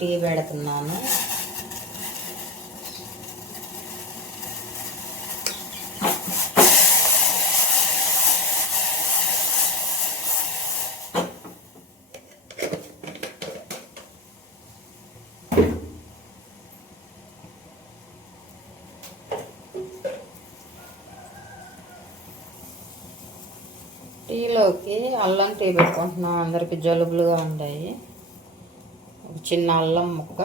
Tea పెడుతున్నాను. టీలోకి అల్లం tea పెట్టుకుంటున్నాం. అందరికి జలుబులుగా ఉన్నాయి చిన్న అల్లం ముక్క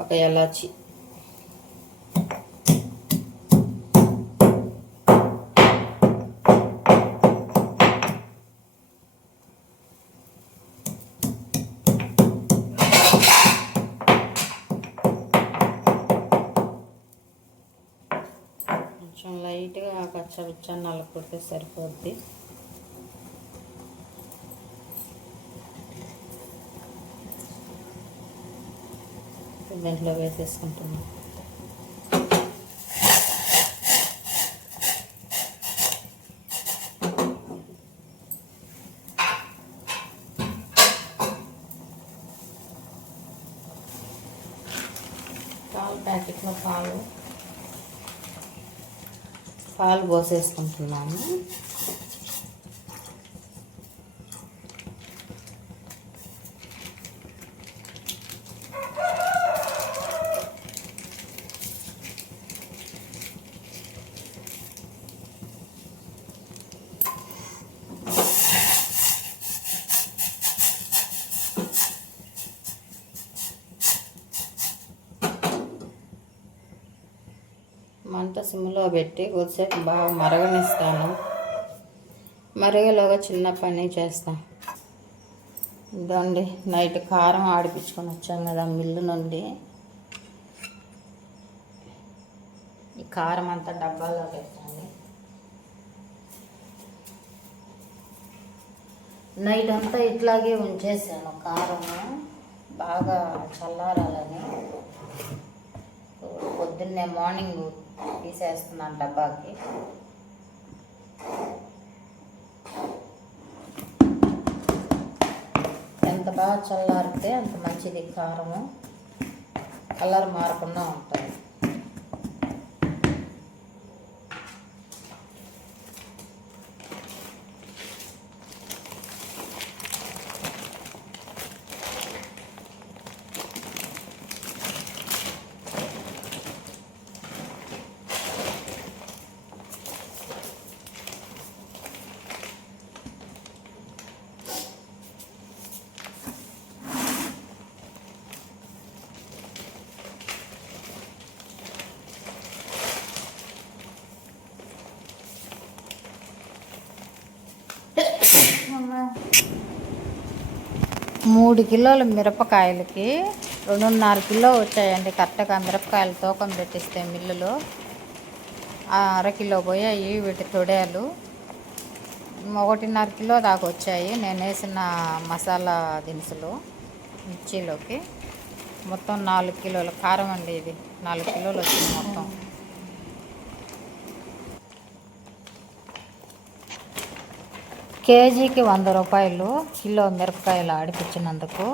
ఒక ఎలాచి. కొంచెం లైట్గా కచ్చబిచ్చ నలుపుడితే సరిపోద్ది. దీంట్లో వేసేసుకుంటున్నాను పాలు ప్యాకెట్లో పాలు. పాలు పోసేసుకుంటున్నాము. అంత సిమ్లో పెట్టి కొద్దిసేపు బాగా మరగనిస్తాను. మరిగేలోగా చిన్న పని చేస్తాం. ఇదండి నైట్ కారం ఆడిపించుకొని వచ్చాం కదా మిల్లు నుండి. ఈ కారం అంతా డబ్బాలో పెట్టండి నైట్ అంతా ఇట్లాగే ఉంచేసాను కారము. బాగా చల్లారాలని. పొద్దున్నే మార్నింగ్ తీసేస్తున్నాను డబ్బాకి. ఎంత బాగా చల్లారితే అంత మంచిది కారము. కలర్ మారకుండా ఉంటుంది. మూడు కిలోల మిరపకాయలకి రెండున్నర కిలో వచ్చాయండి. కరెక్ట్గా మిరపకాయలు తూకం పెట్టిస్తే మిల్లులో. ఆ అర కిలో పోయాయి వీటి తొడేలు. ఒకటిన్నర కిలో దాకా వచ్చాయి. నేను వేసిన మసాలా దినుసులు మిర్చిలోకి. మొత్తం నాలుగు కిలోల. కారం అండి ఇది. నాలుగు కిలోలు వచ్చింది మొత్తం. కేజీకి వంద రూపాయలు కిలో మిరపకాయలు ఆడిపించినందుకు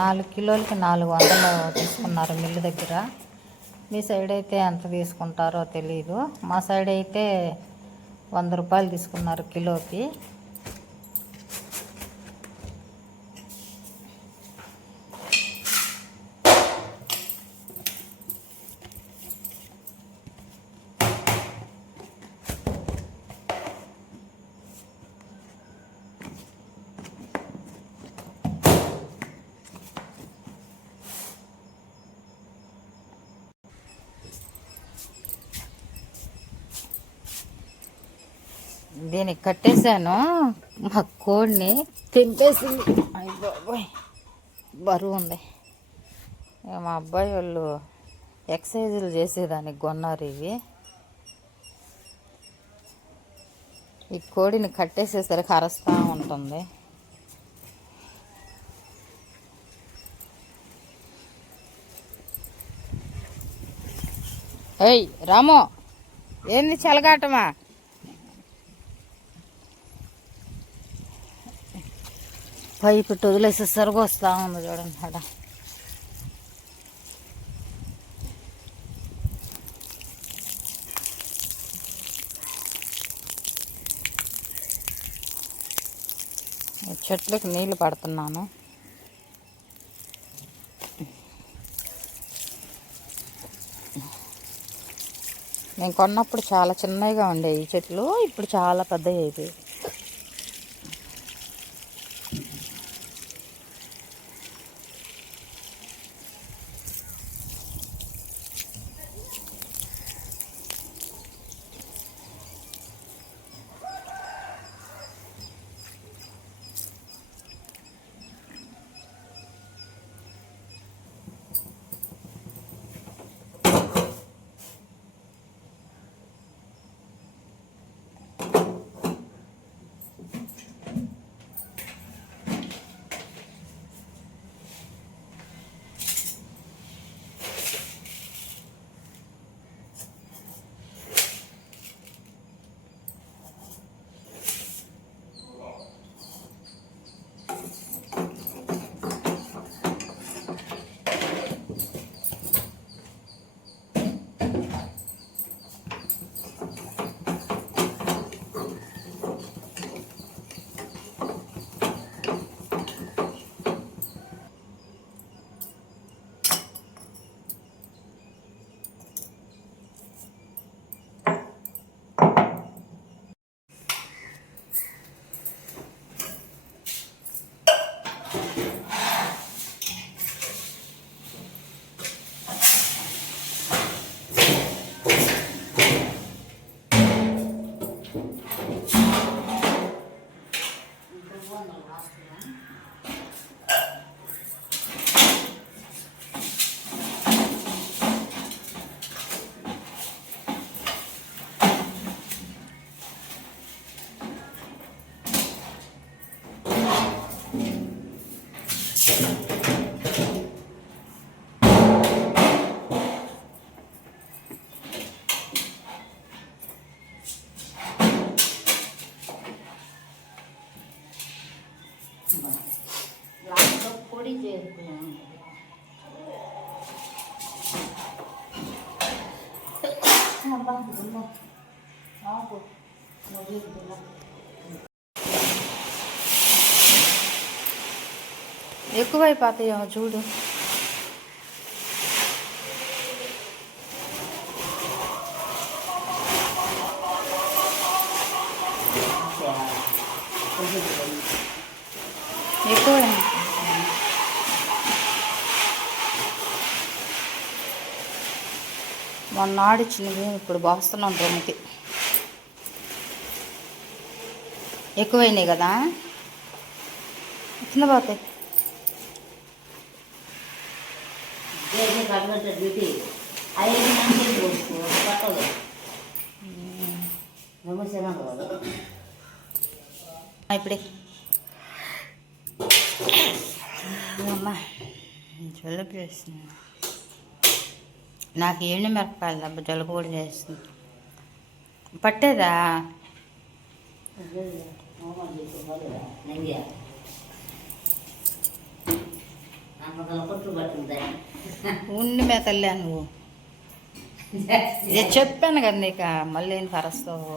నాలుగు కిలోలకి నాలుగు వందలు తీసుకున్నారు మిల్లు దగ్గర. మీ సైడ్ అయితే ఎంత తీసుకుంటారో తెలియదు మా సైడ్ అయితే వంద రూపాయలు తీసుకున్నారు కిలోకి. దీనికి కట్టేశాను. మా కోడిని తెంపేసింది. అయ్య బరువు ఉంది. మా అబ్బాయి వాళ్ళు ఎక్సర్సైజులు చేసేదానికి కొన్నారు ఇవి. ఈ కోడిని కట్టేసేసరికి అరస్తూ ఉంటుంది. ఏయ్ రాము ఏంది చలగాటమా? పైపు పెట్టి వదిలేసేసరికి వస్తూ ఉంది చూడండి అక్కడ చెట్లకు నీళ్ళు పడుతున్నాను. నేను కొన్నప్పుడు చాలా చిన్నవిగా ఉండేవి చెట్లు ఇప్పుడు చాలా పెద్దవి అయిపోయాయి. ఎక్కువైపోతాయో చూడు ఎక్కువ మొన్న ఆడిచ్చినవి ఇప్పుడు బాస్తున్నాం రొమ్మికి ఎక్కువైనాయి కదా? కింద పోతాయి ఇప్పుడే. అమ్మా జలుబు చేస్తుంది నాకు ఏమి మిరపకాయలు దెబ్బ జలుబు కూడా చేస్తుంది. పట్టేదా? ఉండి మే నువ్వు ఇది చెప్పాను కదా నీకు మళ్ళీ ఏం పరస్తావు?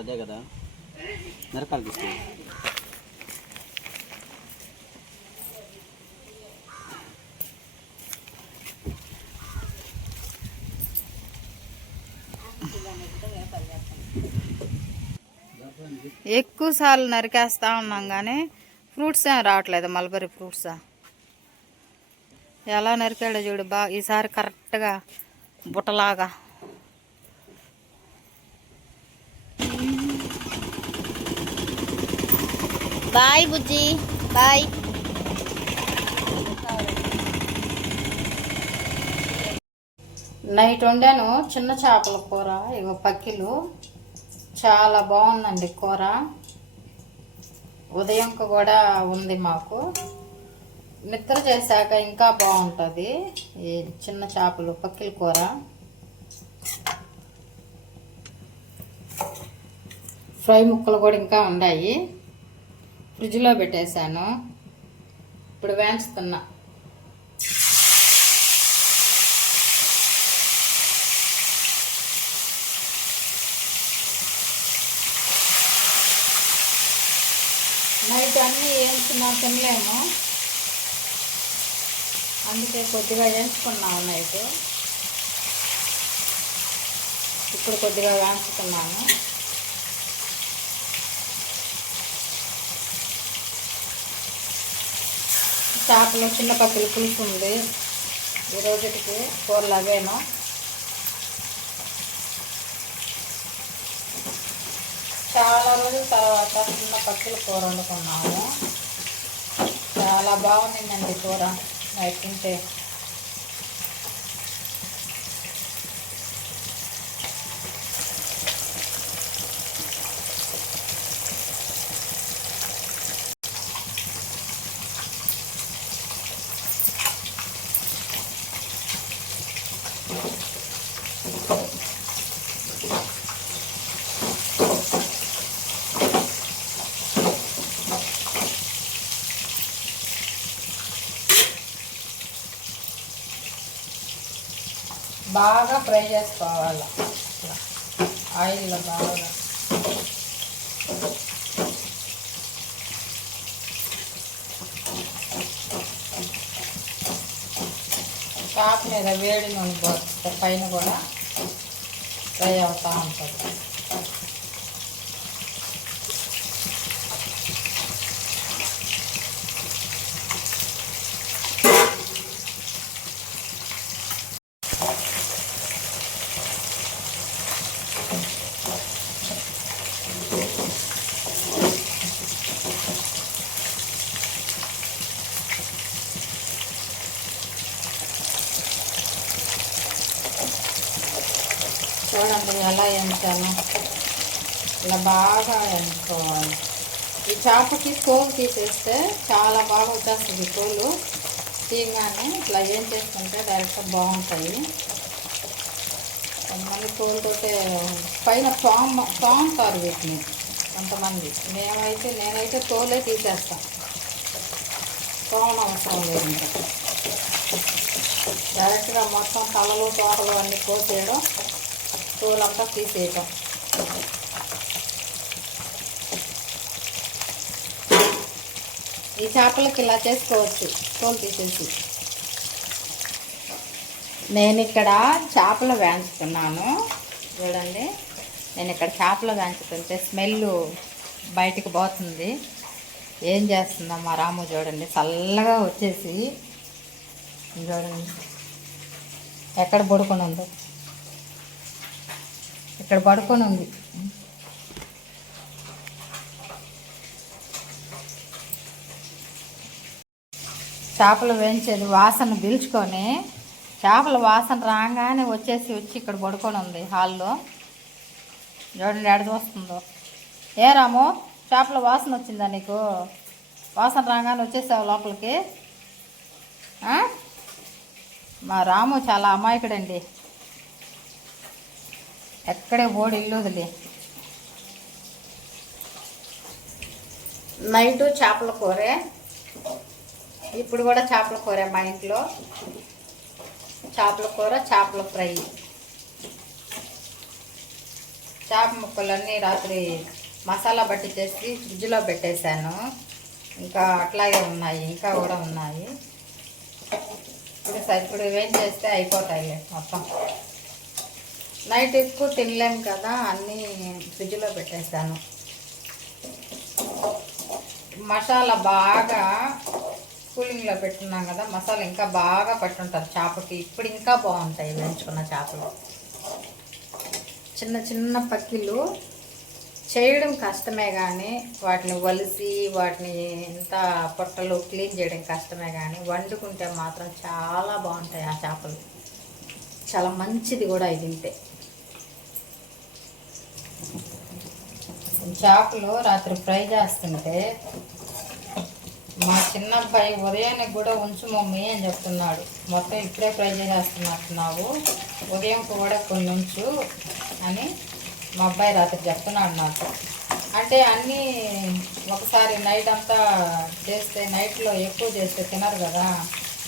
అదే కదా మిరకాయలు తీసుకుని ఎక్కువ సార్లు నరికేస్తా ఉన్నాం కానీ ఫ్రూట్స్ ఏం రావట్లేదు మల్బరీ ఫ్రూట్స్. ఎలా నరికాడో చూడు బా ఈసారి కరెక్ట్గా బుట్టలాగా. బాయ్ బుజ్జి బాయ్. నైట్ వండాను చిన్న చేపల కూర ఇగో పక్కిలు చాలా బాగుందండి కూర. ఉదయంకు కూడా ఉంది మాకు. నిద్ర చేశాక ఇంకా బాగుంటుంది. ఈ చిన్న చేపలు పక్కిల కూర. ఫ్రై ముక్కలు కూడా ఇంకా ఉన్నాయి ఫ్రిడ్జ్లో పెట్టేశాను. ఇప్పుడు వేయించుతున్నా. నైట్ అన్నీ వేయించినా తినలేము. అందుకే కొద్దిగా వేయించుకున్నాము నైట్. ఇప్పుడు కొద్దిగా వేయించుకున్నాను. చేపలు చిన్న పక్కలు పులుపు ఉంది. ఈ రోజుకి కూరలు అవేను. చాలా రోజుల తర్వాత చిన్న పక్కల కూర వండుకున్నాము చాలా బాగుండిందండి కూర నైట్ తింటే you. ఫ్రై చేసుకోవాలి? ఆయిల్లో బాగా టాప్ మీద వేడి నూనె పైన కూడా ఫ్రై అవుతూ ఉంటుంది. చూడండి ఎలా ఎంచాను ఇలా బాగా ఎంచుకోవాలి. ఈ చేపకి తోలు తీసేస్తే చాలా బాగా వచ్చేస్తుంది తోలు తీయగానే ఇట్లా ఏం చేసుకుంటే డైరెక్ట్గా బాగుంటాయి. కొంతమంది తోలుతోటే పైన తోమ తోముతారు వీటిని కొంతమంది. మేమైతే నేనైతే తోలే తీసేస్తాను తోమన అవసరం లేదు డైరెక్ట్గా మొత్తం తలలు తోటలు అన్నీ కోసేయడం తోలంతా తీసేయటం ఈ చేపలకి ఇలా చేసుకోవచ్చు తోలు తీసేసి నేను ఇక్కడ చేపలు వేయించుకున్నాను చూడండి. నేను ఇక్కడ చేపలు వేయించుకుంటే స్మెల్ బయటికి పోతుంది. ఏం చేస్తుందో మా రాము చూడండి చల్లగా వచ్చేసి చూడండి. ఎక్కడ పడుకుని ఉందో ఇక్కడ పడుకొని ఉంది. చేపలు వేయించేది వాసన పీల్చుకొని చేపల వాసన రాగానే వచ్చేసి వచ్చి ఇక్కడ పడుకొని ఉంది హాల్లో. చూడండి ఎడ చూస్తుందో. ఏ రాము చేపల వాసన వచ్చిందా నీకు? వాసన రాగానే వచ్చేసావు లోపలికి? మా రాము చాలా అమాయకుడండి. ఎక్కడే ఓడి ఇల్లు వదిలే. నైట్ చేపల కూరే. ఇప్పుడు కూడా చేపల కూర మా ఇంట్లో. చేపల కూర చేపల ఫ్రై. చేప ముక్కలన్నీ రాత్రి మసాలా బట్టి చేసి ఫ్రిడ్జ్లో పెట్టేశాను. ఇంకా అట్లాగే ఉన్నాయి ఇంకా కూడా ఉన్నాయి. ఇప్పుడు స- ఇప్పుడు వేం చేస్తే అయిపోతాయి మొత్తం. నైట్ ఎక్కువ తినలేము కదా అన్నీ ఫ్రిడ్జ్లో పెట్టేస్తాను. మసాలా బాగా కూలింగ్లో పెట్టున్నాం కదా మసాలా ఇంకా బాగా పట్టుంటారు చేపకి. ఇప్పుడు ఇంకా బాగుంటాయి వేయించుకున్న చేపలు. చిన్న చిన్న పక్కిలు చేయడం కష్టమే కానీ వాటిని వలిసి వాటిని ఎంత పొట్టలు క్లీన్ చేయడం కష్టమే కానీ వండుకుంటే మాత్రం చాలా బాగుంటాయి ఆ చేపలు. చాలా మంచిది కూడా ఇది తింటే. చేపలు రాత్రి ఫ్రై చేస్తుంటే మా చిన్న అబ్బాయి ఉదయానికి కూడా ఉంచు మమ్మీ అని చెప్తున్నాడు. మొత్తం ఇప్పుడే ఫ్రై చేసేస్తున్నట్టున్నావు. ఉదయం కూడా కొన్ని ఉంచు అని మా అబ్బాయి రాత్రి చెప్తున్నాడు నాకు. అంటే అన్నీ ఒకసారి నైట్ అంతా చేస్తే నైట్లో ఎక్కువ చేస్తే తినరు కదా.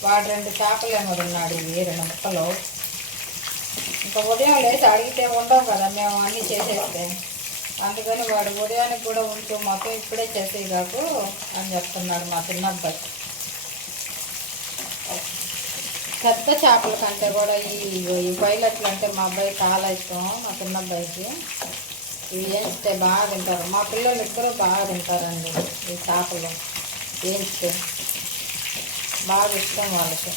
వాడు రెండు చేపలు ఏమో తిన్నాడు ఇవి రెండు ముక్కలు. ఇంకా ఉదయం లేచి అడిగితే ఉండవు కదా మేము అన్నీ చేసేస్తే. అందుకని వాడు ఉదయానికి కూడా ఉంటూ మాకు ఇప్పుడే చేసే కాకు అని చెప్తున్నాడు మా చిన్న అబ్బాయి పెద్ద చేపల కంటే కూడా ఈ ఈ పైలట్లు అంటే మా అబ్బాయి చాలా ఇష్టం మా చిన్న అబ్బాయికి ఇవి వేస్తే బాగా తింటారు. మా పిల్లలు ఇద్దరు బాగా తింటారండి ఈ చేపలు. వేస్తే బాగా ఇష్టం వాళ్ళకి.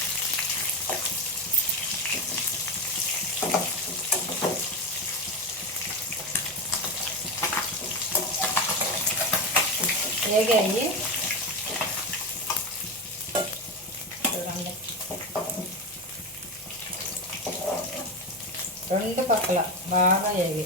ఏగాయి చూడండి. రెండు పక్కల బాగా వేగాయి.